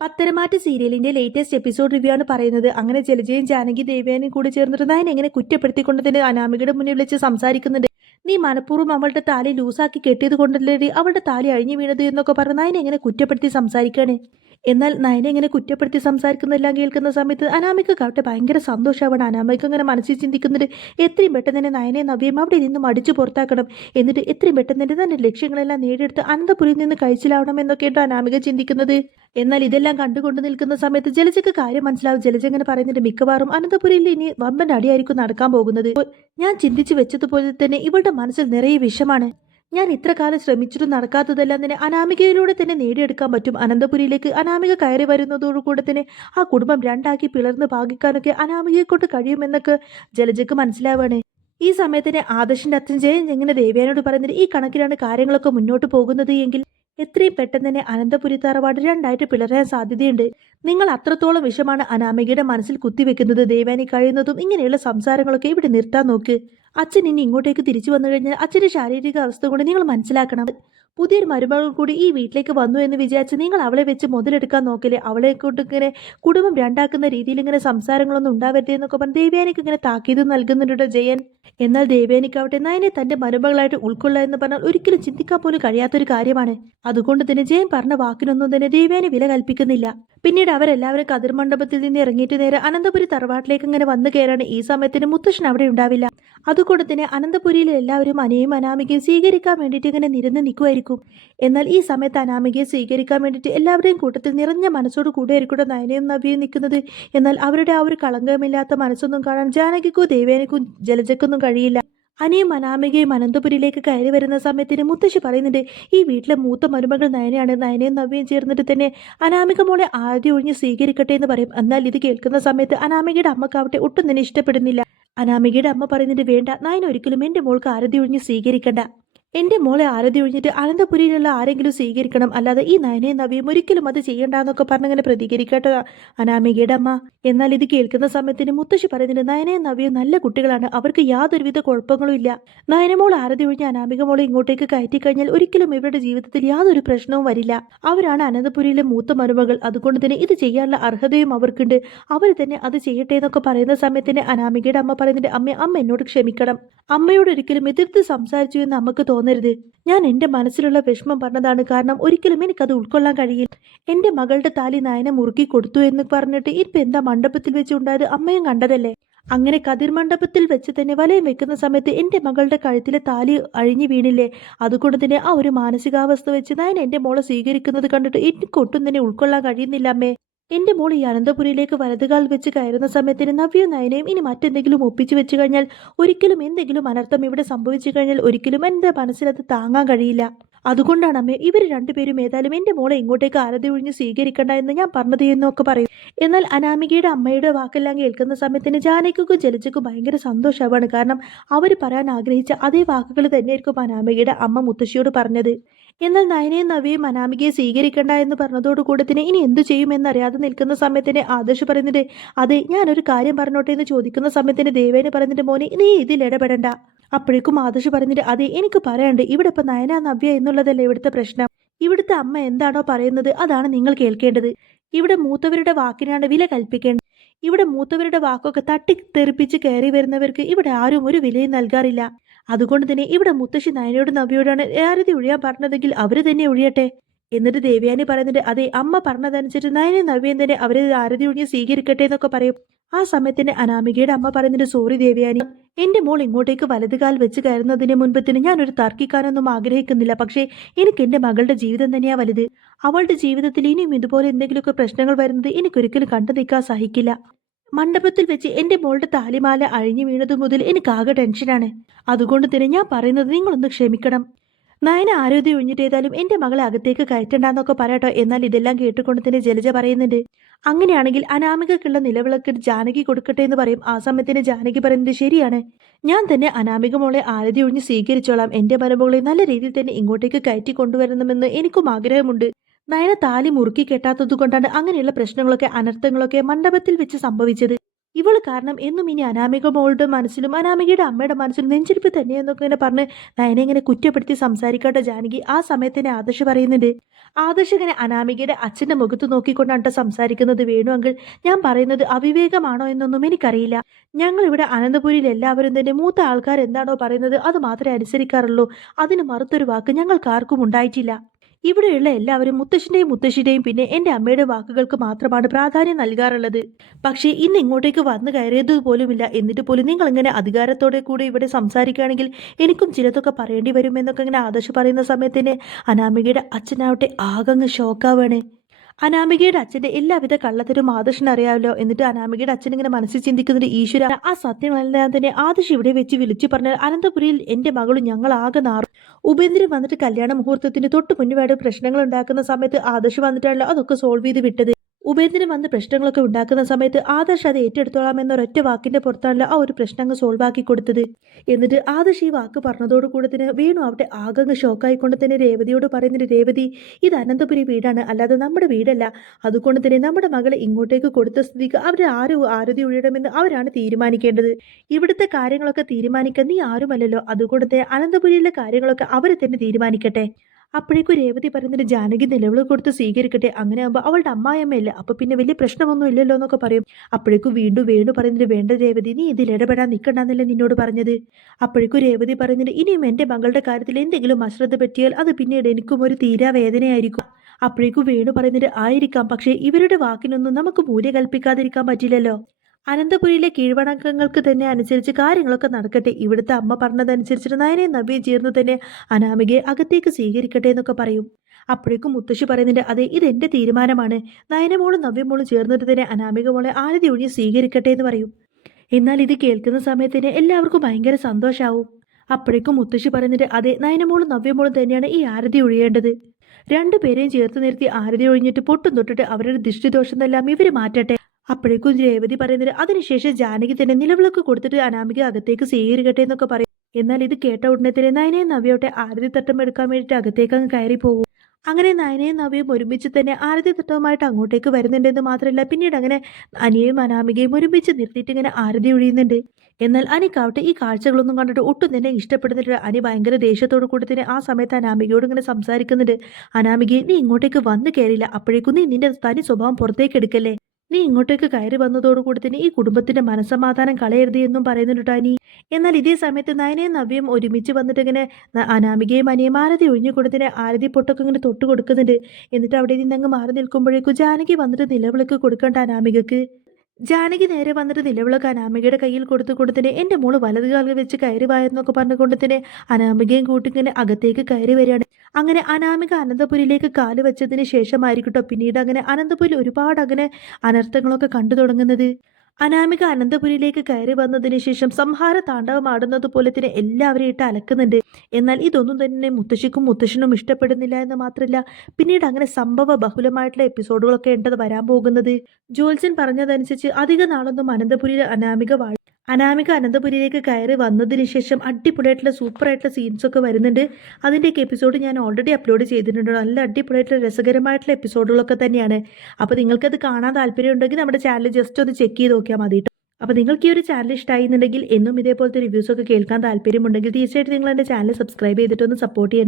പത്തരമാറ്റ് സീരിയലിന്റെ latest episode review ആണ് പറയുന്നത്. അങ്ങനെ ജലജയും ജാനകി ദേവേനും കൂടി ചേർന്നിട്ട് നയൻ എങ്ങനെ കുറ്റപ്പെടുത്തിക്കൊണ്ടതിന് അനാമികയുടെ മുന്നിൽ വിളിച്ച് സംസാരിക്കുന്നുണ്ട്. നീ മനഃപൂർവം അവളുടെ താലി ലൂസാക്കി കെട്ടിയത് കൊണ്ടല്ലേ അവളുടെ താലി അഴിഞ്ഞു വീണത് എന്നൊക്കെ പറഞ്ഞ് നയനെ എങ്ങനെ കുറ്റപ്പെടുത്തി സംസാരിക്കാണ്. എന്നാൽ നയനെ ഇങ്ങനെ കുറ്റപ്പെടുത്തി സംസാരിക്കുന്നതെല്ലാം കേൾക്കുന്ന സമയത്ത് അനാമിക കാട്ട് ഭയങ്കര സന്തോഷമാണ് അനാമിക ഇങ്ങനെ മനസ്സിൽ ചിന്തിക്കുന്നുണ്ട് എത്രയും പെട്ടെന്ന് തന്നെ നയനെ നവ്യം അവിടെ നിന്നും അടിച്ചു പുറത്താക്കണം. എന്നിട്ട് എത്രയും പെട്ടെന്ന് തന്നെ തന്റെ ലക്ഷ്യങ്ങളെല്ലാം നേടിയെടുത്ത് അനന്തപുരിയിൽ നിന്ന് കഴിച്ചിലാവണം എന്നൊക്കെയാണ് അനാമിക ചിന്തിക്കുന്നത്. എന്നാൽ ഇതെല്ലാം കണ്ടുകൊണ്ട് നിൽക്കുന്ന സമയത്ത് ജലജയ്ക്ക് കാര്യം മനസ്സിലാവും. ജലജ ഇങ്ങനെ പറയുന്നുണ്ട് മിക്കവാറും അനന്തപുരിയിൽ ഇനി വമ്പൻ അടിയായിരിക്കും നടക്കാൻ പോകുന്നത്. ഞാൻ ചിന്തിച്ചു വെച്ചതുപോലെ തന്നെ ഇവളുടെ മനസ്സിൽ നിറയെ വിഷമാണ്. ഞാൻ ഇത്ര കാലം ശ്രമിച്ചിട്ടും നടക്കാത്തതെല്ലാം തന്നെ അനാമികയിലൂടെ തന്നെ നേടിയെടുക്കാൻ പറ്റും. അനന്തപുരിയിലേക്ക് അനാമിക കയറി വരുന്നതോടുകൂടെ തന്നെ ആ കുടുംബം രണ്ടാക്കി പിളർന്ന് ഭാഗിക്കാനൊക്കെ അനാമികയെ കൊണ്ട് കഴിയുമെന്നൊക്കെ ജലജക്ക് മനസ്സിലാവാണ്. ഈ സമയത്തിന് ആദർശിന്റെ അച്ഛൻ ജയൻ എങ്ങനെ ദേവ്യാനോട് പറയുന്നത് ഈ കണക്കിലാണ് കാര്യങ്ങളൊക്കെ മുന്നോട്ട് പോകുന്നത് എങ്കിൽ എത്രയും പെട്ടെന്ന് തന്നെ അനന്തപുരി തറവാട് രണ്ടായിട്ട് പിളരാൻ സാധ്യതയുണ്ട്. നിങ്ങൾ അത്രത്തോളം വിഷമാണ് അനാമികയുടെ മനസ്സിൽ കുത്തിവെക്കുന്നത്. ദേവാനി കഴിയുന്നതും ഇങ്ങനെയുള്ള സംസാരങ്ങളൊക്കെ ഇവിടെ നിർത്താൻ നോക്ക്. അച്ഛൻ ഇനി ഇങ്ങോട്ടേക്ക് തിരിച്ചു വന്നു കഴിഞ്ഞാൽ അച്ഛന്റെ ശാരീരിക അവസ്ഥ കൊണ്ട് നിങ്ങൾ മനസ്സിലാക്കണം. പുതിയൊരു മരുമകൾ കൂടി ഈ വീട്ടിലേക്ക് വന്നു എന്ന് വിചാരിച്ച് നിങ്ങൾ അവളെ വെച്ച് മുതലെടുക്കാൻ നോക്കില്ലേ? അവളെ കൊണ്ട് ഇങ്ങനെ കുടുംബം രണ്ടാക്കുന്ന രീതിയിൽ ഇങ്ങനെ സംസാരങ്ങളൊന്നും ഉണ്ടാവരുത് എന്നൊക്കെ പറഞ്ഞ് ദേവ്യാനിക്ക് ഇങ്ങനെ താക്കീത് നൽകുന്നുണ്ടോ ജയൻ. എന്നാൽ ദേവ്യാനിക്കാവട്ടെ നയനെ തന്റെ മരുമകളായിട്ട് ഉൾക്കൊള്ളുക എന്ന് പറഞ്ഞാൽ ഒരിക്കലും ചിന്തിക്കാൻ പോലും കഴിയാത്തൊരു കാര്യമാണ്. അതുകൊണ്ട് തന്നെ ജയൻ പറഞ്ഞ വാക്കിനൊന്നും തന്നെ ദേവ്യാനി വില കൽപ്പിക്കുന്നില്ല. പിന്നീട് അവരെല്ലാവരും കതിർമണ്ഡപത്തിൽ നിന്ന് ഇറങ്ങിയിട്ട് നേരെ അനന്തപുരി തറവാട്ടിലേക്ക് ഇങ്ങനെ വന്നു കയറാണ്. ഈ സമയത്തിന് മുത്തശ്ശൻ അവിടെ ഉണ്ടാവില്ല. അതുകൊണ്ട് തന്നെ അനന്തപുരിയിലെ എല്ലാവരും അനയും അനാമികയും സ്വീകരിക്കാൻ വേണ്ടിയിട്ട് ഇങ്ങനെ നിരന്ന് നിൽക്കുമായിരിക്കും എന്നാൽ ഈ സമയത്ത് അനാമികയെ സ്വീകരിക്കാൻ വേണ്ടിയിട്ട് എല്ലാവരുടെയും കൂട്ടത്തിൽ നിറഞ്ഞ മനസ്സോട് കൂടെ ആയിരിക്കും നയനയും നവ്യയും നിൽക്കുന്നത്. എന്നാൽ അവരുടെ ആ ഒരു കളങ്കമില്ലാത്ത മനസ്സൊന്നും കാണാൻ ജാനകിക്കോ ദേവേനക്കും ജലജക്കൊന്നും കഴിയില്ല. അനിയും അനാമികയും അനന്തപുരിയിലേക്ക് കയറി വരുന്ന സമയത്തിന് മുത്തശ്ശി പറയുന്നുണ്ട് ഈ വീട്ടിലെ മൂത്ത മരുമകൾ നയനയാണ്. നയനയും നവ്യയും ചേർന്നിട്ട് തന്നെ അനാമിക മോളെ ആദ്യം ഒഴിഞ്ഞ് സ്വീകരിക്കട്ടെ എന്ന് പറയും. എന്നാൽ ഇത് കേൾക്കുന്ന സമയത്ത് അനാമികയുടെ അമ്മക്കാവട്ടെ ഒട്ടും തന്നെ ഇഷ്ടപ്പെടുന്നില്ല. അനാമികയുടെ അമ്മ പറയുന്നുണ്ട് വേണ്ട. നായൻ ഒരിക്കലും എന്റെ മോൾക്ക് ആരതി ഒഴിഞ്ഞ് സ്വീകരിക്കണ്ട. എന്റെ മോളെ ആരതി ഒഴിഞ്ഞിട്ട് അനന്തപുരിയിലുള്ള ആരെങ്കിലും സ്വീകരിക്കണം. അല്ലാതെ ഈ നയനയും നവിയും ഒരിക്കലും അത് ചെയ്യണ്ടെന്നൊക്കെ പറഞ്ഞങ്ങനെ പ്രതികരിക്കട്ടെ അനാമികയുടെ അമ്മ എന്നാൽ ഇത് കേൾക്കുന്ന സമയത്തിന് മുത്തശ്ശി പറയുന്നുണ്ട് നയനയും നവിയും നല്ല കുട്ടികളാണ്. അവർക്ക് യാതൊരുവിധ കുഴപ്പങ്ങളും ഇല്ല നയനമോൾ ആരതി ഒഴിഞ്ഞ് അനാമിക മോളെ ഇങ്ങോട്ടേക്ക് കയറ്റി കഴിഞ്ഞാൽ ഒരിക്കലും ഇവരുടെ ജീവിതത്തിൽ യാതൊരു പ്രശ്നവും വരില്ല. അവരാണ് അനന്തപുരിയിലെ മൂത്ത മരുമകൾ. അതുകൊണ്ട് തന്നെ ഇത് ചെയ്യാനുള്ള അർഹതയും അവർക്കുണ്ട്. അവർ തന്നെ അത് ചെയ്യട്ടെ എന്നൊക്കെ പറയുന്ന സമയത്തിന് അനാമികയുടെ അമ്മ പറയുന്നുണ്ട് അമ്മ അമ്മ എന്നോട് ക്ഷമിക്കണം. അമ്മയോട് ഒരിക്കലും എതിർത്ത് സംസാരിച്ചു എന്ന് അമ്മയ്ക്ക് തോന്നരുത് ഞാൻ എന്റെ മനസ്സിലുള്ള വിഷമം പറഞ്ഞതാണ് കാരണം ഒരിക്കലും എനിക്കത് ഉൾക്കൊള്ളാൻ കഴിയില്ല. എന്റെ മകളുടെ താലി നയനെ മുറുക്കി കൊടുത്തു എന്ന് പറഞ്ഞിട്ട് ഇപ്പം എന്താ മണ്ഡപത്തിൽ വെച്ച് ഉണ്ടായത് അമ്മയും കണ്ടതല്ലേ? അങ്ങനെ കതിർ മണ്ഡപത്തിൽ വെച്ച് തന്നെ വലയം വെക്കുന്ന സമയത്ത് എന്റെ മകളുടെ കഴുത്തിലെ താലി അഴിഞ്ഞു വീണില്ലേ? അതുകൊണ്ട് തന്നെ ആ ഒരു മാനസികാവസ്ഥ വെച്ച് നയൻ എന്റെ മോളെ സ്വീകരിക്കുന്നത് കണ്ടിട്ട് എനിക്കൊട്ടും തന്നെ ഉൾക്കൊള്ളാൻ കഴിയുന്നില്ല അമ്മേ. എന്റെ മോൾ ഈ അനന്തപുരിയിലേക്ക് വലതുകാൽ വെച്ച് കയറുന്ന സമയത്തിന് നവ്യ നയനയും ഇനി മറ്റെന്തെങ്കിലും ഒപ്പിച്ചു വെച്ച് കഴിഞ്ഞാൽ ഒരിക്കലും എന്തെങ്കിലും അനർത്ഥം ഇവിടെ സംഭവിച്ചു കഴിഞ്ഞാൽ ഒരിക്കലും എന്റെ മനസ്സിലത് താങ്ങാൻ കഴിയില്ല. അതുകൊണ്ടാണ് അമ്മേ ഇവർ രണ്ടുപേരും ഏതായാലും എന്റെ മോളെ ഇങ്ങോട്ടേക്ക് ആരതി ഒഴിഞ്ഞ് സ്വീകരിക്കണ്ട എന്ന് ഞാൻ പറഞ്ഞത് എന്നൊക്കെ പറയും. എന്നാൽ അനാമികയുടെ അമ്മയുടെ വാക്കെല്ലാം കേൾക്കുന്ന സമയത്തിന് ജാനകിക്കും ജലജയ്ക്കും ഭയങ്കര സന്തോഷമാണ്. കാരണം അവർ പറയാൻ ആഗ്രഹിച്ച അതേ വാക്കുകൾ തന്നെയായിരിക്കും അനാമികയുടെ അമ്മ മുത്തശ്ശിയോട് പറഞ്ഞത്. എന്നാൽ നയനയും നവിയും അനാമികയെ സ്വീകരിക്കണ്ട എന്ന് പറഞ്ഞതോടുകൂടി തന്നെ ഇനി എന്തു ചെയ്യുമെന്നറിയാതെ നിൽക്കുന്ന സമയത്തിന് ആദർശ് പറയുന്നുണ്ട്. അതെ ഞാനൊരു കാര്യം പറഞ്ഞോട്ടെ എന്ന് ചോദിക്കുന്ന സമയത്തിന് ദേവേനെ പറയുന്നുണ്ട് മോനെ നീ ഇതിൽ ഇടപെടണ്ട. അപ്പോഴേക്കും ആദർശ് പറഞ്ഞിട്ട് അതെ എനിക്ക് പറയണ്ട് ഇവിടെ ഇപ്പൊ നയന നവ്യ എന്നുള്ളതല്ലേ ഇവിടുത്തെ പ്രശ്നം? ഇവിടുത്തെ അമ്മ എന്താണോ പറയുന്നത് അതാണ് നിങ്ങൾ കേൾക്കേണ്ടത്. ഇവിടെ മൂത്തവരുടെ വാക്കിനാണ് വില കൽപ്പിക്കേണ്ടത്. ഇവിടെ മൂത്തവരുടെ വാക്കൊക്കെ തട്ടി തട്ടിത്തെറിപ്പിച്ച് കയറി വരുന്നവർക്ക് ഇവിടെ ആരും ഒരു വിലയും നൽകാറില്ല. അതുകൊണ്ട് തന്നെ ഇവിടെ മുത്തശ്ശി നയനയോട് നവിയോടാണ് ആരതി ഒഴിയാൻ പറഞ്ഞതെങ്കിൽ അവർ തന്നെ ഒഴിയട്ടെ? എന്നിട്ട് ദേവയാനി പറയുന്നുണ്ട് അതെ അമ്മ പറഞ്ഞതനുസരിച്ച് നയനെ നവ്യൻ തന്നെ അവരെ ആരതി ഒഴിഞ്ഞ് സ്വീകരിക്കട്ടെ എന്നൊക്കെ പറയും. ആ സമയത്തിന് അനാമികയുടെ അമ്മ പറയുന്നുണ്ട് സോറി ദേവയാനി എന്റെ മോൾ ഇങ്ങോട്ടേക്ക് വലതുകാൽ വെച്ച് കയറുന്നതിന് മുൻപ് തന്നെ ഞാൻ ഞാനൊരു തർക്കിക്കാനൊന്നും ആഗ്രഹിക്കുന്നില്ല. പക്ഷേ എനിക്ക് എന്റെ മകളുടെ ജീവിതം തന്നെയാ വലുത്. അവളുടെ ജീവിതത്തിൽ ഇനിയും ഇതുപോലെ എന്തെങ്കിലുമൊക്കെ പ്രശ്നങ്ങൾ വരുന്നത് എനിക്കൊരിക്കലും കണ്ടു നിൽക്കാൻ സഹിക്കില്ല. മണ്ഡപത്തിൽ വെച്ച് എന്റെ മോളുടെ താലിമാല അഴിഞ്ഞു വീണതു മുതൽ എനിക്ക് ആകെ ടെൻഷനാണ്. അതുകൊണ്ട് തന്നെ ഞാൻ പറയുന്നത് നിങ്ങളൊന്ന് ക്ഷമിക്കണം. നയന ആരോഗ്യം ഒഴിഞ്ഞിട്ടേതായാലും എന്റെ മകളെ അകത്തേക്ക് കയറ്റണ്ടെന്നൊക്കെ പറയട്ടോ എന്നാൽ ഇതെല്ലാം കേട്ടുകൊണ്ട് തന്നെ ജലജ പറയുന്നുണ്ട്. അങ്ങനെയാണെങ്കിൽ അനാമികക്കുള്ള നിലവിളക്ക് ജാനകി കൊടുക്കട്ടെ എന്ന് പറയും. ആ സമയത്തിന് ജാനകി പറയുന്നത് ശരിയാണ്. ഞാൻ തന്നെ അനാമിക മോളെ ആരതി ഒഴിഞ്ഞ് സ്വീകരിച്ചോളാം. എന്റെ മരുമകളെ നല്ല രീതിയിൽ തന്നെ ഇങ്ങോട്ടേക്ക് കയറ്റി കൊണ്ടുവരണമെന്ന് എനിക്കും ആഗ്രഹമുണ്ട്. നയന താലി മുറുക്കി കെട്ടാത്തത് കൊണ്ടാണ് അങ്ങനെയുള്ള പ്രശ്നങ്ങളൊക്കെ അനർത്ഥങ്ങളൊക്കെ മണ്ഡപത്തിൽ വെച്ച് സംഭവിച്ചത്. ഇവൾ കാരണം എന്നും ഇനി അനാമിക മോളുടെ മനസ്സിലും അനാമികയുടെ അമ്മയുടെ മനസ്സിലും നെഞ്ചിരിപ്പ് തന്നെയെന്നൊക്കെ ഇങ്ങനെ പറഞ്ഞ് നയനെ ഇങ്ങനെ കുറ്റപ്പെടുത്തി സംസാരിക്കാട്ടോ ജാനകി. ആ സമയത്ത് തന്നെ ആദർശ് പറയുന്നുണ്ട്. ആദർശ് ഇങ്ങനെ അനാമികയുടെ അച്ഛന്റെ മുഖത്ത് നോക്കിക്കൊണ്ടാണ് സംസാരിക്കുന്നത് വേണു അങ്കിൾ. ഞാൻ പറയുന്നത് അവിവേകമാണോ എന്നൊന്നും എനിക്കറിയില്ല. ഞങ്ങൾ ഇവിടെ അനന്തപുരിയിൽ എല്ലാവരും തന്നെ മൂത്ത ആൾക്കാർ എന്താണോ പറയുന്നത് അത് മാത്രമേ അനുസരിക്കാറുള്ളൂ. അതിന് മറുത്തൊരു വാക്ക് ഞങ്ങൾക്ക് ആർക്കും ഉണ്ടായിട്ടില്ല. ഇവിടെയുള്ള എല്ലാവരും മുത്തശ്ശിന്റെയും മുത്തശ്ശിയുടെയും പിന്നെ എന്റെ അമ്മയുടെ വാക്കുകൾക്ക് മാത്രമാണ് പ്രാധാന്യം നൽകാറുള്ളത്. പക്ഷേ ഇന്ന് ഇങ്ങോട്ടേക്ക് വന്നു കയറിയത് പോലുമില്ല. എന്നിട്ട് പോലും നിങ്ങൾ ഇങ്ങനെ അധികാരത്തോടെ കൂടെ ഇവിടെ സംസാരിക്കുകയാണെങ്കിൽ എനിക്കും ചിലതൊക്കെ പറയേണ്ടി വരുമെന്നൊക്കെ ഇങ്ങനെ ആദർശ് പറയുന്ന സമയത്തിന് അനാമികയുടെ അച്ഛനാവട്ടെ ആകങ്ങ് ഷോക്കാവാണ് അനാമികയുടെ അച്ഛന്റെ എല്ലാവിധ കള്ളത്തരും ആദർശിന് അറിയാമല്ലോ എന്നിട്ട് അനാമികയുടെ അച്ഛൻ ഇങ്ങനെ മനസ്സിൽ ചിന്തിക്കുന്നത് ഈശ്വര. ആ സത്യങ്ങളെല്ലാം തന്നെ ആദർശ് ഇവിടെ വെച്ച് വിളിച്ചു പറഞ്ഞാൽ അനന്തപുരിയിൽ എന്റെ മകളും ഞങ്ങൾ ആകെ നാറും. ഉപേന്ദ്രൻ വന്നിട്ട് കല്യാണ മുഹൂർത്തത്തിന് തൊട്ട് മുന്നുപാട് പ്രശ്നങ്ങൾ ഉണ്ടാക്കുന്ന സമയത്ത് ആദർശ് വന്നിട്ടാണല്ലോ അതൊക്കെ സോൾവ് ചെയ്ത് വിട്ടത്. ഉപേന്ദ്രൻ വന്ന് പ്രശ്നങ്ങളൊക്കെ ഉണ്ടാക്കുന്ന സമയത്ത് ആദർശ് അത് ഏറ്റെടുത്തോളാം എന്ന ഒരൊറ്റ വാക്കിന്റെ പുറത്താണല്ലോ ആ ഒരു പ്രശ്നങ്ങൾ സോൾവ് ആക്കി കൊടുത്തത്. എന്നിട്ട് ആദർശ് ഈ വാക്ക് പറഞ്ഞതോടു കൂടെ തന്നെ വേണു അവിടെ ആകങ്ങ് ഷോക്കായിക്കൊണ്ട് തന്നെ രേവതിയോട് പറയുന്നത് രേവതി ഇത് അനന്തപുരി വീടാണ്. അല്ലാതെ നമ്മുടെ വീടല്ല. അതുകൊണ്ട് തന്നെ നമ്മുടെ മകളെ ഇങ്ങോട്ടേക്ക് കൊടുത്ത സ്ഥിതിക്ക് അവരെ ആരും ആരതി ഒഴിയണമെന്ന് അവരാണ് തീരുമാനിക്കേണ്ടത്. ഇവിടുത്തെ കാര്യങ്ങളൊക്കെ തീരുമാനിക്കാൻ നീ ആരുമല്ലല്ലോ. അതുകൊണ്ട് അനന്തപുരിയിലെ കാര്യങ്ങളൊക്കെ അവർ തന്നെ തീരുമാനിക്കട്ടെ. അപ്പോഴേക്കും രേവതി പറയുന്നത് ജാനകി നിലവിളി കൊടുത്ത് സ്വീകരിക്കട്ടെ. അങ്ങനെ ആകുമ്പോൾ അവളുടെ അമ്മായിയമ്മയല്ലേ? അപ്പോൾ പിന്നെ വലിയ പ്രശ്നമൊന്നും ഇല്ലല്ലോ എന്നൊക്കെ പറയും. അപ്പോഴേക്കും വീണ്ടും വേണു പറയുന്നത് വേണ്ട രേവതി നീ ഇതിൽ ഇടപെടാൻ നിൽക്കണ്ടെന്നല്ലേ നിന്നോട് പറഞ്ഞത്? അപ്പോഴേക്കും രേവതി പറയുന്നത് ഇനിയും എന്റെ മകളുടെ കാര്യത്തിൽ എന്തെങ്കിലും അശ്രദ്ധ പറ്റിയാൽ അത് പിന്നീട് എനിക്കും ഒരു തീരാ വേദനയായിരിക്കും. അപ്പോഴേക്കും വേണു പറയുന്നത് ആയിരിക്കാം പക്ഷേ ഇവരുടെ വാക്കിനൊന്നും നമുക്ക് മൂല്യ കൽപ്പിക്കാതിരിക്കാൻ പറ്റില്ലല്ലോ. അനന്തപുരിയിലെ കീഴ്വണക്കങ്ങൾക്ക് തന്നെ അനുസരിച്ച് കാര്യങ്ങളൊക്കെ നടക്കട്ടെ. ഇവിടുത്തെ അമ്മ പറഞ്ഞതനുസരിച്ചിട്ട് നയനെ നവ്യം ചേർന്ന് തന്നെ അനാമികയെ അകത്തേക്ക് സ്വീകരിക്കട്ടെ എന്നൊക്കെ പറയും. അപ്പോഴേക്കും മുത്തശ്ശി പറയുന്നുണ്ട് അതെ ഇത് എന്റെ തീരുമാനമാണ് നയനമോളും നവ്യമോളും ചേർന്നിട്ട് തന്നെ അനാമിക മോളെ ആരതി ഒഴിഞ്ഞ് സ്വീകരിക്കട്ടെ എന്ന് പറയും. എന്നാൽ ഇത് കേൾക്കുന്ന സമയത്തിന് എല്ലാവർക്കും ഭയങ്കര സന്തോഷാവും. അപ്പോഴേക്കും മുത്തശ്ശി പറയുന്നുണ്ട് അതെ നയനമോളും നവ്യമോളും തന്നെയാണ് ഈ ആരതി ഒഴിയേണ്ടത്. രണ്ടുപേരെയും ചേർത്ത് നിർത്തി ആരതി ഒഴിഞ്ഞിട്ട് പൊട്ടും തൊട്ടിട്ട് അവരുടെ ദൃഷ്ടിദോഷം എല്ലാം ഇവർ മാറ്റട്ടെ. അപ്പോഴേക്കും രേവതി പറയുന്നത് അതിനുശേഷം ജാനകി തന്നെ നിലവിളക്ക് കൊടുത്തിട്ട് അനാമിക അകത്തേക്ക് സ്വീകരിക്കട്ടെ എന്നൊക്കെ പറയും. എന്നാൽ ഇത് കേട്ട ഉടനെ തന്നെ നയനയും നവ്യോട്ടെ ആരതി തട്ടം എടുക്കാൻ വേണ്ടിയിട്ട് അകത്തേക്ക് അങ്ങ് കയറി പോകും. അങ്ങനെ നയനയും നവ്യയും ഒരുമിച്ച് തന്നെ ആരതി തട്ടവുമായിട്ട് അങ്ങോട്ടേക്ക് വരുന്നുണ്ടെന്ന് മാത്രമല്ല പിന്നീട് അങ്ങനെ അനിയയും അനാമികയും ഒരുമിച്ച് നിർത്തിയിട്ട് ഇങ്ങനെ ആരതി ഒഴിയുന്നുണ്ട്. എന്നാൽ അനിക്കാവട്ടെ ഈ കാഴ്ചകളൊന്നും കണ്ടിട്ട് ഒട്ടും തന്നെ ഇഷ്ടപ്പെടുന്നില്ല. അനി ഭയങ്കര ദേഷ്യത്തോടു കൂടി തന്നെ ആ സമയത്ത് അനാമികയോട് ഇങ്ങനെ സംസാരിക്കുന്നുണ്ട്. അനാമികയെ നീ ഇങ്ങോട്ടേക്ക് വന്നു കയറിയില്ല അപ്പോഴേക്കും നീ നിന്റെ തനി സ്വഭാവം പുറത്തേക്ക് എടുക്കല്ലേ? നീ ഇങ്ങോട്ടേക്ക് കയറി വന്നതോടുകൂടി തന്നെ ഈ കുടുംബത്തിന്റെ മനസ്സമാധാനം കളയരുത് എന്നും പറയുന്നുണ്ട് ടാനി. എന്നാൽ ഇതേ സമയത്ത് നയനയും നവ്യം ഒരുമിച്ച് വന്നിട്ട് ഇങ്ങനെ അനാമികയും അനിയും ആരതി ഒഴിഞ്ഞു കൊടുത്തിന് ആരതി പൊട്ടൊക്കെ ഇങ്ങനെ തൊട്ട് കൊടുക്കുന്നുണ്ട് എന്നിട്ട് അവിടെ നിന്ന് അങ്ങ് മാറി നിൽക്കുമ്പോഴേക്കും ജാനകി വന്നിട്ട് നിലവിളക്ക് കൊടുക്കണ്ട അനാമികക്ക്. ജാനകി നേരെ വന്നിട്ട് നിലവിളക്ക് അനാമികയുടെ കയ്യിൽ കൊടുത്തു കൊടുത്തിന് എന്റെ മോൾ വലതു കാലിൽ വെച്ച് കയറി വായെന്നൊക്കെ പറഞ്ഞുകൊണ്ട് തന്നെ അനാമികയും കൂട്ടിങ്ങനെ അകത്തേക്ക് കയറി വരികയാണ്. അങ്ങനെ അനാമിക അനന്തപുരിയിലേക്ക് കാൽ വെച്ചതിന് ശേഷമായിരിക്കട്ടോ പിന്നീട് അങ്ങനെ അനന്തപുരിൽ ഒരുപാട് അങ്ങനെ അനർത്ഥങ്ങളൊക്കെ കണ്ടു തുടങ്ങുന്നത്. അനാമിക അനന്തപുരിയിലേക്ക് കയറി വന്നതിന് ശേഷം സംഹാര താണ്ഡവം ആടുന്നത് പോലെ തന്നെ എല്ലാവരെയും ഇട്ട് അലക്കുന്നുണ്ട്. എന്നാൽ ഇതൊന്നും തന്നെ മുത്തശ്ശിക്കും മുത്തശ്ശനും ഇഷ്ടപ്പെടുന്നില്ല എന്ന് മാത്രമല്ല പിന്നീട് അങ്ങനെ സംഭവ ബഹുലമായിട്ടുള്ള എപ്പിസോഡുകളൊക്കെ ഉണ്ടത് വരാൻ പോകുന്നത്. ജോത്സ്യൻ പറഞ്ഞതനുസരിച്ച് അധിക നാളൊന്നും അനന്തപുരിയിൽ അനാമിക വാഴ അനാമിക അനന്തപുരിയിലേക്ക് കയറി വന്നതിന് ശേഷം അടിപൊളിയായിട്ടുള്ള സൂപ്പർ ആയിട്ടുള്ള സീൻസൊക്കെ വരുന്നുണ്ട്. അതിന്റെയൊക്കെ എപ്പിസോഡ് ഞാൻ ഓൾറെഡി അപ്ലോഡ് ചെയ്തിട്ടുണ്ട്. നല്ല അടിപൊളിയായിട്ടുള്ള രസകരമായിട്ടുള്ള എപ്പിസോഡുകളൊക്കെ തന്നെയാണ്. അപ്പോൾ നിങ്ങൾക്കത് കാണാൻ താല്പര്യം ഉണ്ടെങ്കിൽ നമ്മുടെ ചാനൽ ജസ്റ്റ് ഒന്ന് ചെക്ക് ചെയ്ത് നോക്കിയാൽ മതി അപ്പോൾ നിങ്ങൾക്ക് ഈ ഒരു ചാനൽ ഇഷ്ടമായി എന്നും ഇതേപോലത്തെ റിവ്യൂസൊക്കെ കേൾക്കാൻ താല്പര്യമുണ്ടെങ്കിൽ തീർച്ചയായിട്ടും നിങ്ങൾ എന്റെ ചാനൽ സബ്സ്ക്രൈബ് ചെയ്തിട്ടൊന്ന് സപ്പോർട്ട് ചെയ്യണം.